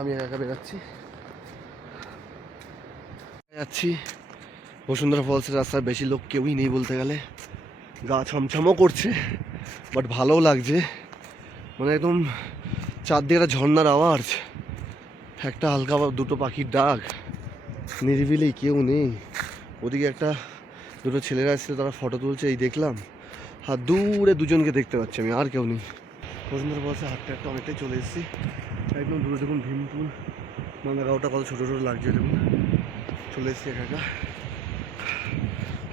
আমি একা বেরাচ্ছি। যাচ্ছি বসুন্ধরা ফলসের রাস্তার বেশি লোক কেউই নেই বলতে গেলে। গা ছমছমও করছে বাট ভালোও লাগছে। মানে একদম চারদিকে একটা ঝর্ণার আওয়াজ। একটা হালকা দুটো পাখির ডাক। নিরিবিলি কেউ নেই। ওদিকে একটা দুটো ছেলেরা এসেছিল তারা ফটো তুলছে, এই দেখলাম। আর দূরে দুজনকে দেখতে পাচ্ছি আমি, আর কেউ নেই। বসুন্ধরা ফলসে হাঁটতে হাঁটতে অনেকটাই চলে এসেছি। একদম দূরে দেখুন ভীমপুর। মাঙ্গাগাঁওটা কত ছোটো ছোটো লাগছে দেখুন। চলে এসেছি একা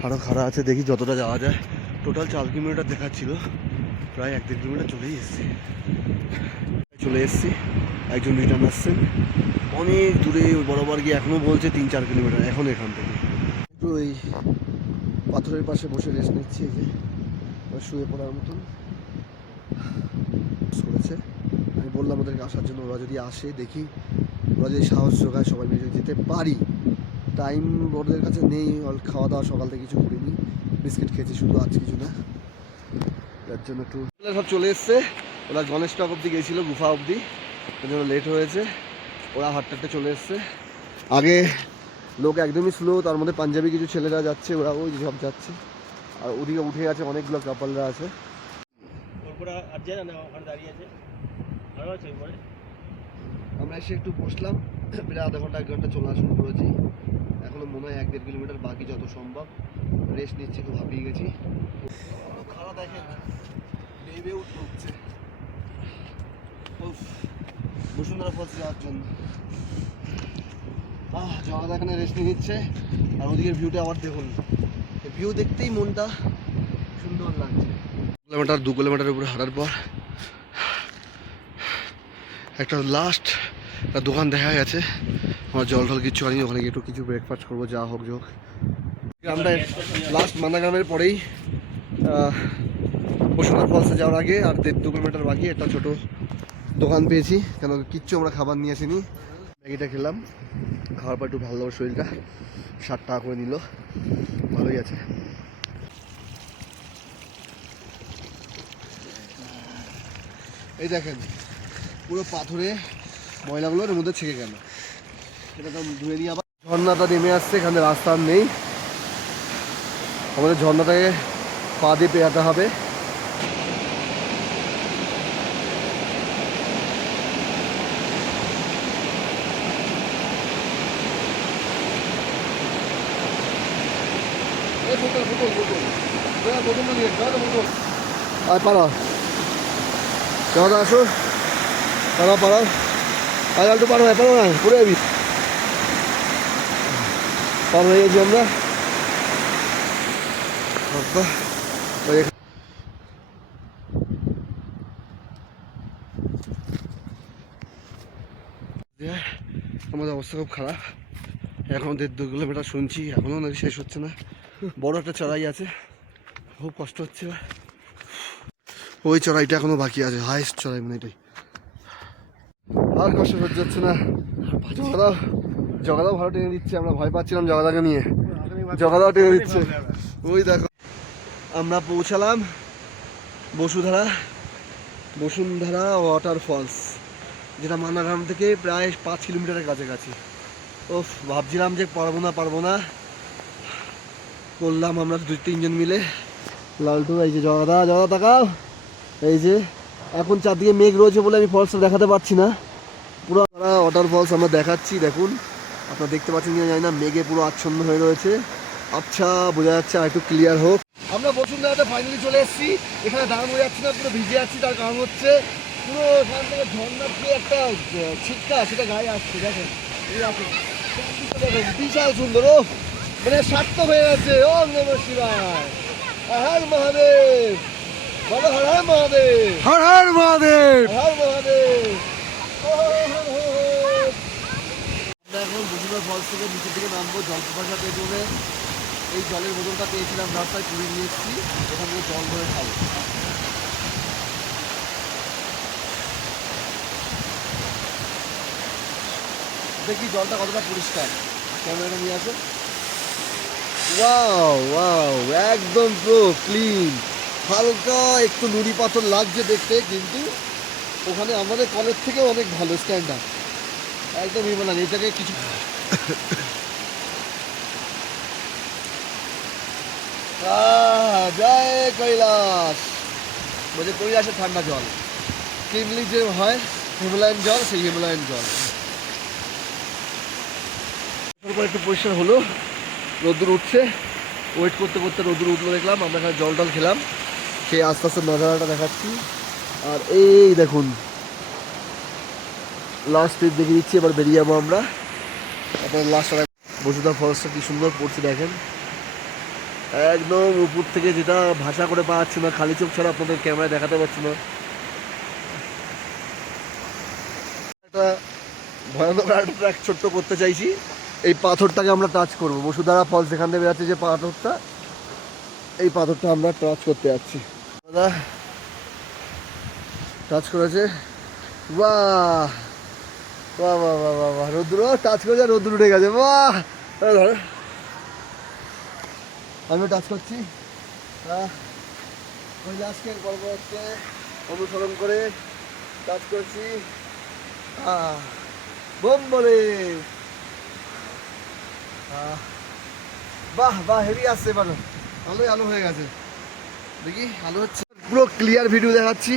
আরও খাড়া আছে, দেখি যতটা যাওয়া যায়। টোটাল চার কিলোমিটার দেখাচ্ছিল। প্রায় এক দেড় কিলোমিটার চলেই এসেছি। চলে এসেছি। একজন রিটার্ন আসছেন। অনেক দূরে বরাবর গিয়ে এখনও বলছে তিন চার কিলোমিটার, এখন এখান থেকে। একটু ওই পাথরের পাশে বসে রেস্ট নিচ্ছি, এই যে। শুয়ে পড়ার মতন। করেছে আমি বললাম ওদেরকে আসার জন্য, ওরা যদি আসে, দেখি, ওরা যদি সাহস যোগায়, সবাই মিলে যেতে পারি। টাইম ওদের কাছে নেই খাওয়া দাওয়া সকাল থেকে কিছু করিনি। বিস্কিট খেয়েছি শুধু আজ কিছু না। তার জন্য একটু সব চলে এসছে। ওরা গণেশ টক অব্দি গেছিল গুফা অবধি। ওর জন্য লেট হয়েছে ওরা হাঁটতে চলে এসছে। আগে লোক একদমই স্লো তার মধ্যে পাঞ্জাবি কিছু ছেলেরা যাচ্ছে ওরা ওই সব যাচ্ছে। আর ওদিকে উঠে আছে অনেকগুলো কাপালরা আছে। আর দাঁড়িয়ে আছে। আমরা এসে একটু বসলাম প্রায় আধা ঘণ্টা এক ঘণ্টা চলা শুরু করেছি। এখনও মনে হয় এক দেড় কিলোমিটার বাকি যত সম্ভব। রেস্ট নিচ্ছি খুব হাঁপিয়ে গেছি। খারাপ দেখেন। নেমে উঠতে হচ্ছে বসুন্ধরা ফলস যাওয়ার জন্য। আহ জগদা এখানে রেস্ট নিয়ে নিচ্ছে আর ওদিকের ভিউটা আবার দেখুন। ভিউ দেখতেই মনটা সুন্দর লাগছে। কিলোমিটার দু কিলোমিটার উপরে হাঁটার পর একটা লাস্ট দোকান দেখা গেছে আমার জল টল কিছু আনি ওখানে একটু কিছু ব্রেকফাস্ট করব যা হোক যোগ গ্রামটা লাস্ট মান্দাগ্রামের পরেই আহ, বসুন্ধরা ফলসে যাওয়ার আগে আর দেড় দু কিলোমিটার বাকি একটা ছোট দোকান পেয়েছি। কেন কিচ্ছু আমরা খাবার নিয়ে আসিনি। ম্যাগিটা খেলাম। খাওয়ার পর একটু ভালো শরীরটা। ষাট টাকা করে নিল। ভালোই আছে। এই দেখেন পুরো পাথরে ময়লাগুলো এর মধ্যে ছেঁকে গেল। সেটা তো ধুয়ে দিয়ে আবার ঝর্ণাটা নেমে আসছে এখানে রাস্তা আর নেই। আমাদের ঝর্ণাটাকে পা দিয়ে পেরাতে হবে। এই বোতল, বোতল, বোতল। বোতল। আয় পাড়া দাদা আসো পাড়া পাড়া আজ একটু পারো হয়ে গেছি আমরা। আমাদের অবস্থা খুব খারাপ। এখন দেড় দু কিলোমিটার শুনছি এখনও নাকি শেষ হচ্ছে না। বড় একটা চড়াই আছে। খুব কষ্ট হচ্ছে। ওই চড়াইটা এখনও বাকি আছে হাইস্ট চড়াই মানে এটাই। আর কষ্ট সহ্য হচ্ছে না। জগাদাও জগাদাও ভালো টেনে দিচ্ছে আমরা ভয় পাচ্ছিলাম জগাদাকে নিয়ে। জগাদাও টেনে দিচ্ছে ওই দেখো, আমরা পৌঁছালাম বসুধারা, বসুন্ধরা ওয়াটার ফলস যেটা মানাগ্রাম থেকে প্রায় পাঁচ কিলোমিটারের কাছাকাছি। ও ভাবছিলাম যে পারব না পারব না। করলাম আমরা দুই তিনজন মিলে। লালটু, এই যে জগাদা জগাদা তাকাও। এই যে, এখন চারদিকে মেঘ রয়েছে বলে আমি ফলসটা দেখাতে পারছি না। পুরো আমরা ওয়াটার ফলস আমরা দেখাচ্ছি দেখুন। আপনারা দেখতে পাচ্ছেন কিনা জানি না মেঘে পুরো আচ্ছন্ন হয়ে রয়েছে। আচ্ছা বোঝা যাচ্ছে আর একটু ক্লিয়ার হোক। আমরা বসুন্ধরাতে ফাইনালি চলে এসেছি। এখানে দাঁড়ানো যাচ্ছে না পুরো ভিজে যাচ্ছি তার কারণ হচ্ছে পুরো এখান থেকে ঝর্ণার যে একটা ছিটকা সেটা গায়ে আসছে দেখেন। বিশাল সুন্দর ও। মানে সার্থক হয়ে গেছে ও নম শিবায়। হর মহাদেব বলো হর হর মহাদেব। হর হর মহাদেব। হর মহাদেব ও হর হর হর। আমরা এখন বসুন্ধরা ফলস থেকে নিচের দিকে নামবো জল প্রপাসা এই জলের বোতলটা পেয়েছিলাম, রাস্তায় পুরী নিয়ে এসেছি, এখান থেকে জল ভরে খাব। দেখি জলটা কতটা পরিষ্কার। ক্যামেরাটা নিয়ে আসো। ওয়াও ওয়াও, একদম পুরো ক্লিন হালকা একটু নুড়ি পাথর লাগছে দেখতে, কিন্তু ওখানে আমাদের কলেজ থেকেও অনেক ভালো স্ট্যান্ডার্ড একদম হিমালয়ান এটাকে কিছু জয় কৈলাস। বলছে, কৈলাসের ঠান্ডা জল। কিনলি যে হয়, হিমালয়ান জল, সেই হিমালয়ান জল। একটু পরিষ্কার হলো। রোদ্দুর উঠছে। ওয়েট করতে করতে রোদ্দুর উঠল, দেখলাম। আমরা এখানে জল টল খেলাম। খেয়ে আস্তে আস্তে নজারাটা দেখাচ্ছি। আর এই দেখুন লাস্ট স্টেজ দেখে দিচ্ছি, এবার বেরিয়ে যাব আমরা। আপনার লাস্ট বসুধা ফলসটা কি সুন্দর পড়ছে দেখেন। একদম উপর থেকে যেটা ভাষা করে পাওয়া না, খালি চোখ ছাড়া আপনাদের ক্যামেরায় দেখাতে পারছি না। একটা ভয়ানক ট্র্যাক ছোট্ট করতে চাইছি। এই পাথরটাকে আমরা টাচ করব। বসুধারা ফলস যেখান থেকে বেরোচ্ছে যে পাথরটা, এই পাথরটা আমরা টাচ করতে যাচ্ছি। দাদা টাচ করেছে। বাহ! বাহ বাহ বাহ বাহ বাহ। রোদ্র টাচ করেছে রোদ্র উঠে গেছে। বাহ। আমিও টাচ করছি। আহ, কৈলাসকে পর্বতকে অনুসরণ করে টাচ করছি। বোম বলে। বাহ। বাহ হেভি আসছে এবার আলোই আলো হয়ে গেছে। দেখি আলো হচ্ছে। পুরো ক্লিয়ার ভিডিও দেখাচ্ছি।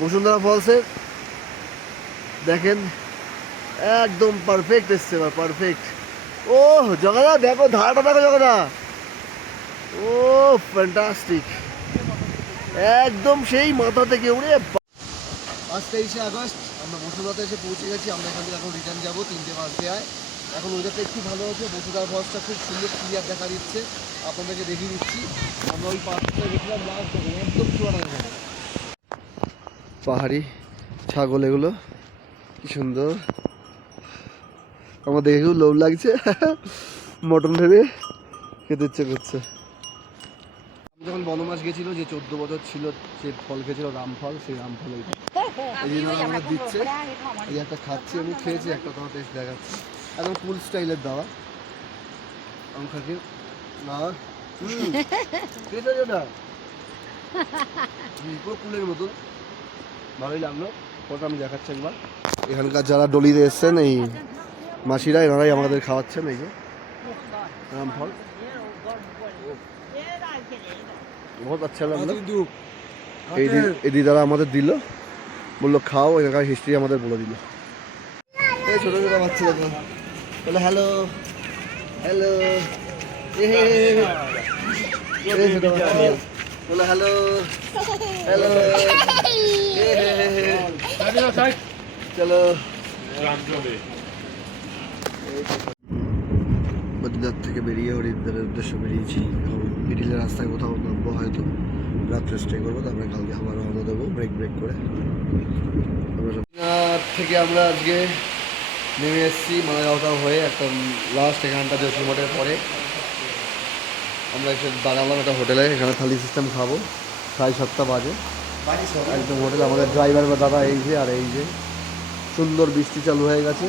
বসুন্ধরা ফলসের দেখেন। একদম পারফেক্ট এসছে এবার পারফেক্ট ও জগদা দেখো ধারাটা দেখো জগদা ও ফ্যান্টাস্টিক একদম সেই মাথা থেকে উড়ে আজ তেইশে আগস্ট আমরা বসুধাতে এসে পৌঁছে গেছি আমরা এখান থেকে এখন রিটার্ন যাব তিনটে বাজতে আয়। এখন ওয়েদারটা একটু ভালো হচ্ছে বসুধার ফলসটা খুব সুন্দর ক্লিয়ার দেখা দিচ্ছে। আপনাদেরকে দেখিয়ে দিচ্ছি আমরা ওই পাহাড়টা গেছিলাম লাস্ট একদম চূড়া পাহাড়ি ছাগল এগুলো কি সুন্দর। আমার দেখে খুব লোভ লাগছে। মটন ভেবে খেতে ইচ্ছে করছে। আমি যখন বনমাস গেছিল যে চোদ্দ বছর ছিল সে ফল খেয়েছিল রামফল সেই রামফল এই জন্য আমাদের দিচ্ছে। এই একটা খাচ্ছি আমি খেয়েছি একটা তোমার টেস্ট দেখাচ্ছি। একদম ফুল স্টাইলের দেওয়া। আমাকে না। হুম, খেয়েছো যেটা? ফুলের মতন। ভালোই লাগল। ওটা আমি দেখাচ্ছি একবার। এখানকার যারা ডলিতে এসছেন এই মাসিরা এনারাই আমাদের খাওয়াচ্ছেন এই যে রামফল বহুত আচ্ছা লাগল এই এই দিদারা আমাদের দিল বলল খাও এখানকার হিস্ট্রি আমাদের বলে দিল এই ছোটো ছোটো বাচ্চা দেখো বলে হ্যালো হ্যালো বলে হ্যালো হ্যালো চলো বদ্রীনাথ থেকে বেরিয়ে হরিদ্বারের উদ্দেশ্যে বেরিয়েছি এখন মিডিলের রাস্তায় কোথাও নামবো হয়তো রাত্রে স্টে করব, তারপরে কালকে আবার রওনা দেবো ব্রেক ব্রেক করে। থেকে আমরা আজকে নেমে এসেছি মালাগাঁওটাও হয়ে একটা লাস্ট এখানটা যোশী মঠের পরে। আমরা এসে দাঁড়ালাম একটা হোটেলে, এখানে থালি সিস্টেম খাব। সাড়ে সাতটা বাজে। একদম হোটেল আমাদের ড্রাইভার বা দাদা এই যে আর এই যে। সুন্দর বৃষ্টি চালু হয়ে গেছে।